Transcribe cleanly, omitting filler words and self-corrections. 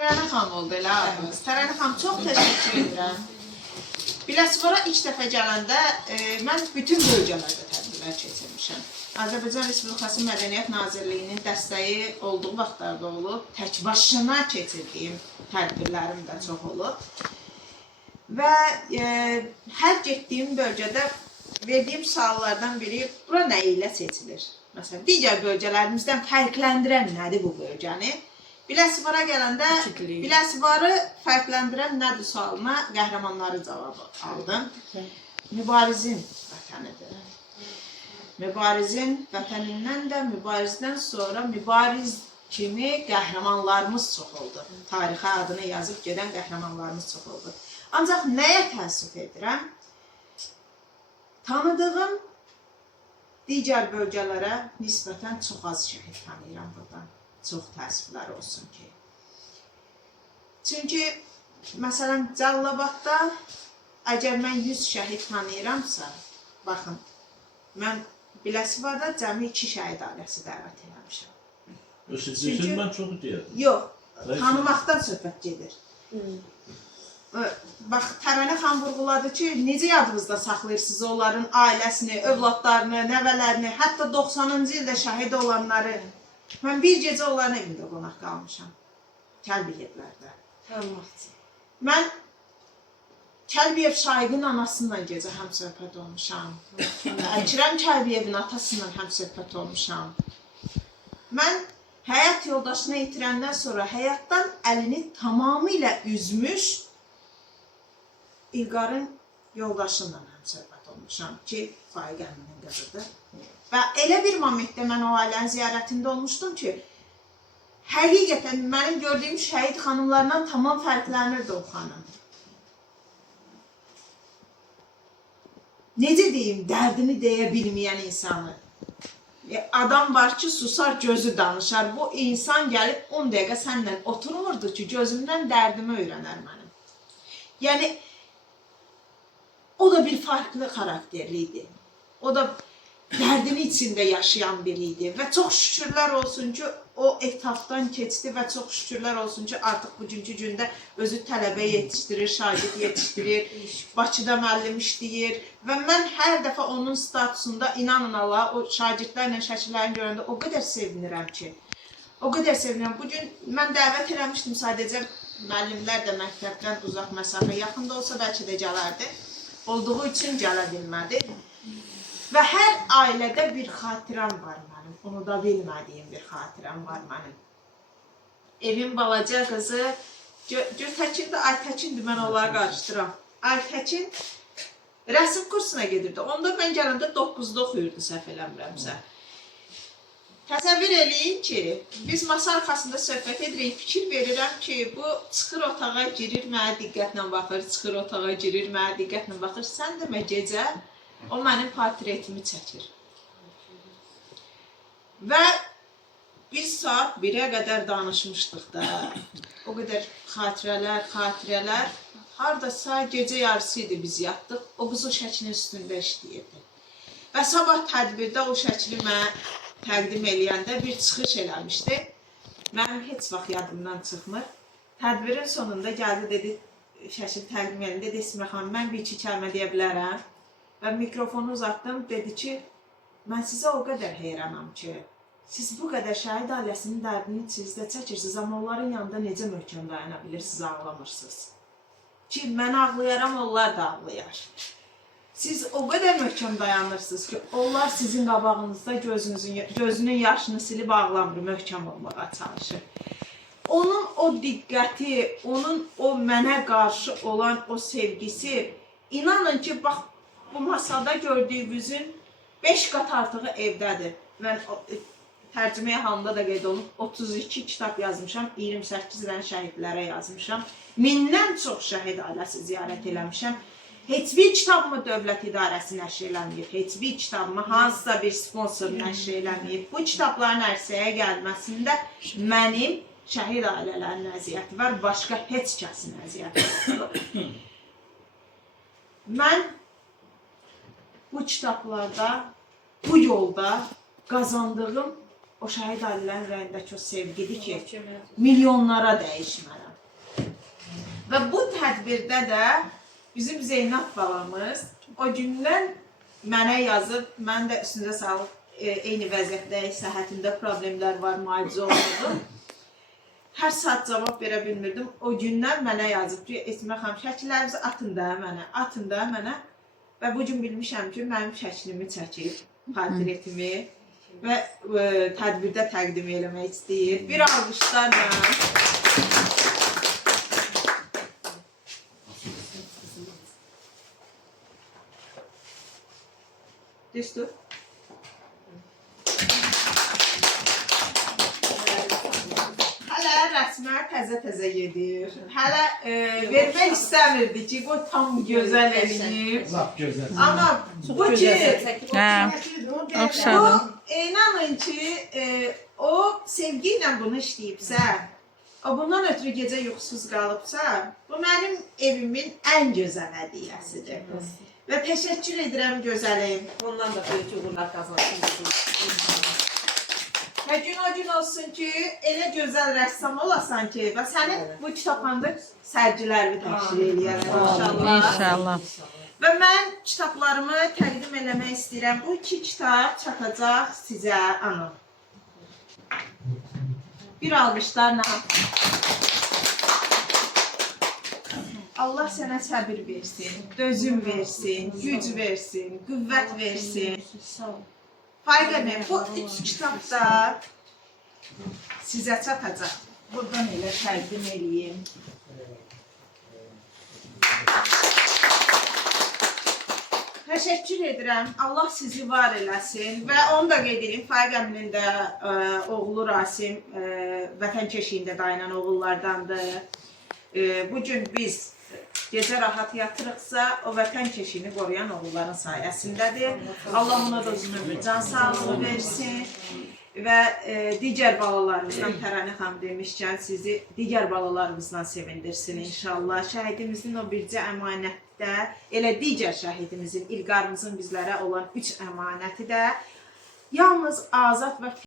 Tərənə xanım oldu elə adınız. Tərənə xanım, çox təşəkkür edirəm. Biləsuvar'a ilk dəfə gələndə mən bütün bölgələrdə tədbirlər keçirmişəm. Azərbaycan Respublikası Mədəniyyət Nazirliyinin dəstəyi olduğu vaxtlarda olub, tək başına keçirdiyim tədbirlərim də çox olub. Və hər getdiyim bölgədə verdiyim suallardan biri, bura nə ilə seçilir? Məsələn, digər bölgələrimizdən fərqləndirən nədir bu bölgəni? Biləsuvar'a gələndə Biləsuvar'ı fərqləndirən nədir sualına qəhrəmanları cavabı aldım. Mübarizin vətənidir. Mübarizin vətənindən də mübarizdən sonra mübariz kimi qəhrəmanlarımız çox oldu. Tarixə adını yazıb gedən qəhrəmanlarımız çox oldu. Ancaq nəyə təəssüf edirəm? Tanıdığım digər bölgələrə nisbətən çox az şəhid tanıyıram buradan. Çox təəssüflər olsun ki. Çünki, məsələn, Cəlilabadda əgər mən 100 şəhid tanıyıramsa, baxın, mən Biləsuvarda cəmi 2 şəhid ailəsi dəvət eləmişəm. Çünki mən çox deyirəm. Yox, tanımaqdan söhbət gedir. Bax, Tərənə xan vurğuladı ki, necə yadınızda saxlayırsınız onların ailəsini, övladlarını, nəvələrini, hətta 90-cı ildə şəhid olanları. Mən bir gecə onların evində qonaq qalmışam. Kəlbiyevlərdə. Mən Kəlbiyev Şaiqin anasıyla gecə həm söhbət olmuşam. Əkrəm Kəlbiyevin atasıyla həm söhbət olmuşam. Mən həyat yoldaşını itirəndən sonra həyatdan əlini tamamilə üzmüş İlqarın yoldaşıyla həm söhbət olmuşam ki, Faiq əminin qızıdır. Və elə bir momentdə mən o ailənin ziyarətində olmuşdum ki, həqiqətən mənim gördüyüm şəhid xanımlarından tamam fərqlənirdi o xanım. Necə deyim, dərdini deyə bilməyən insanı. Adam var ki, susar, gözü danışar. Bu insan gəlib 10 dəqiqə səndən oturmurdu ki, gözümdən dərdimi öyrənər mənim. Yəni, o da bir farklı xarakterliydi. O da dərdini içində yaşayan biriydi və çox şükürlər olsun ki, o etapdan keçdi və çox şükürlər olsun ki, artıq bugünkü gündə özü tələbə yetişdirir, şagird yetişdirir, Bakıda müəllim işləyir və mən hər dəfə onun statusunda, inanın Allah, o şagirdlərlə şəkillərini görəndə o qədər sevinirəm ki, o qədər sevinirəm. Bugün mən dəvət eləmişdim, sadəcə müəllimlər də məktəbdən uzaq məsafə yaxında olsa bəlkə də gələrdi, olduğu üçün gələ bilmədi. Və hər ailədə bir xatirəm var mənim, unuda bilmədiyim bir xatirəm var mənim. Evin balaca qızı, Gültəkin də Aytəkindir, mən onları qarışdıram. Aytəkin rəsm kursuna gedirdi, onda mən gələndə 9-da oxuyurdu, səhv eləmirəmsə. Təsəvvür eləyin ki, biz masa arxasında söhbət edirik, fikir verirəm ki, bu çıxır otağa girir, mənə diqqətlə baxır, çıxır otağa girir, mənə diqqətlə baxır, sən demə gecə, o mənim portretimi çəkir. Və biz saat 1-ə qədər danışmışdıq da, o qədər xatirələr, haradasa gecə yarısı idi biz yatdıq, o qız o şəklin üstündə işləyirdi. Və sabah tədbirdə o şəkli mənə təqdim eləyəndə bir çıxış eləmişdi. Mənim heç vaxt yadımdan çıxmır. Tədbirin sonunda gəldi, dedi, şəkil təqdim eləyəndə, dedi, Esmə xanım, mən bir iki kəlmə deyə bilərəm. Və mikrofonu uzatdım, dedi ki, mən sizə o qədər heyranam ki, siz bu qədər şəhid ailəsinin dərdini içinizdə çəkirsiniz, amma onların yanında necə möhkəm dayana bilirsiniz, ağlamırsınız. Ki, mən ağlayaram, onlar da ağlayar. Siz o qədər möhkəm dayanırsınız ki, onlar sizin qabağınızda gözünün yaşını silib ağlamır, möhkəm olmağa çalışır. Onun o diqqəti, onun o mənə qarşı olan o sevgisi, inanın ki, bax, bu masada gördüyünüzün 5 qat artığı evdədir. Mən tərcüməyə halında da qeyd olunub, 32 kitab yazmışam, 28 dənə şəhidlərə yazmışam. 1000-dən çox şəhid ailəsi ziyarət eləmişəm. Heç bir kitabımı dövlət idarəsi nəşr eləməyib, heç bir kitabımı hansısa bir sponsor nəşr eləməyib. Bu kitabların ərsəyə gəlməsində mənim şəhid ailələrinin əziyyəti var, başqa heç kəsin əziyyəti yoxdur. Mən bu kitablarda, bu yolda qazandığım o şəhid ailələrin ürəyindəki o sevgidir ki, milyonlara dəyişmərəm. Və bu tədbirdə də bizim Zeynəb balamız o gündən mənə yazıb, mən də üstündə sağlıq, eyni vəziyyətdə, səhhətimdə problemlər var, müalicə olmadım. Hər saat cavab verə bilmirdim. O gündən mənə yazıb ki, Esmə xanım, şəkillərinizi atın da mənə. Və bu gün bilmişəm ki, mənim şəklimi çəkib, portretimi və tədbirdə təqdim eləmək istəyir. Bir alqışlarla. Düzdür. Hələ rəsmə təzə gedir. Hələ vermək istəmirdi ki, bu tam gözəl eləyib. Lap gözəl. Amma bu ki, Oxşadı. inanın ki, o sevgi ilə bunu işləyibsə, o bundan ötürü gecə yuxusuz qalıbsa, bu mənim evimin ən gözəl hədiyyəsidir. Və təşəkkür edirəm gözəlim. Ondan da böyük uğurlar qazansın. Və gün o gün olsun ki, elə gözəl rəssam olasan ki, və sənin bu kitabxanada sərgilərini təşkil eləyərəm inşallah. İnşallah. Və mən kitablarımı təqdim eləmək istəyirəm. Bu 2 kitab çatacaq sizə, ana. Bir alqışlarla. Allah sənə səbir versin, dözüm versin, güc versin, qüvvət versin. Faiq əmi, bu 3 kitab da sizə çatacaq. Buradan elə təqdim eləyim. Təşəkkür edirəm. Allah sizi var eləsin. Və onu da qeyd edeyim, Faiq əminin də oğlu Rasim vətən keşiyində dayanan oğullardandır. Bugün biz gecə rahat yatırıqsa, o vətən keşiyini qoruyan oğulların sayəsindədir. Allah ona da uzun ömür, can sağlığı versin. Və digər balalarımızdan, Tərəni xanım demişkən, sizi digər balalarımızdan sevindirsin inşallah. Şəhidimizin o bircə əmanətdə, elə digər şəhidimizin, İlqarımızın bizlərə olan 3 əmanəti də yalnız azad və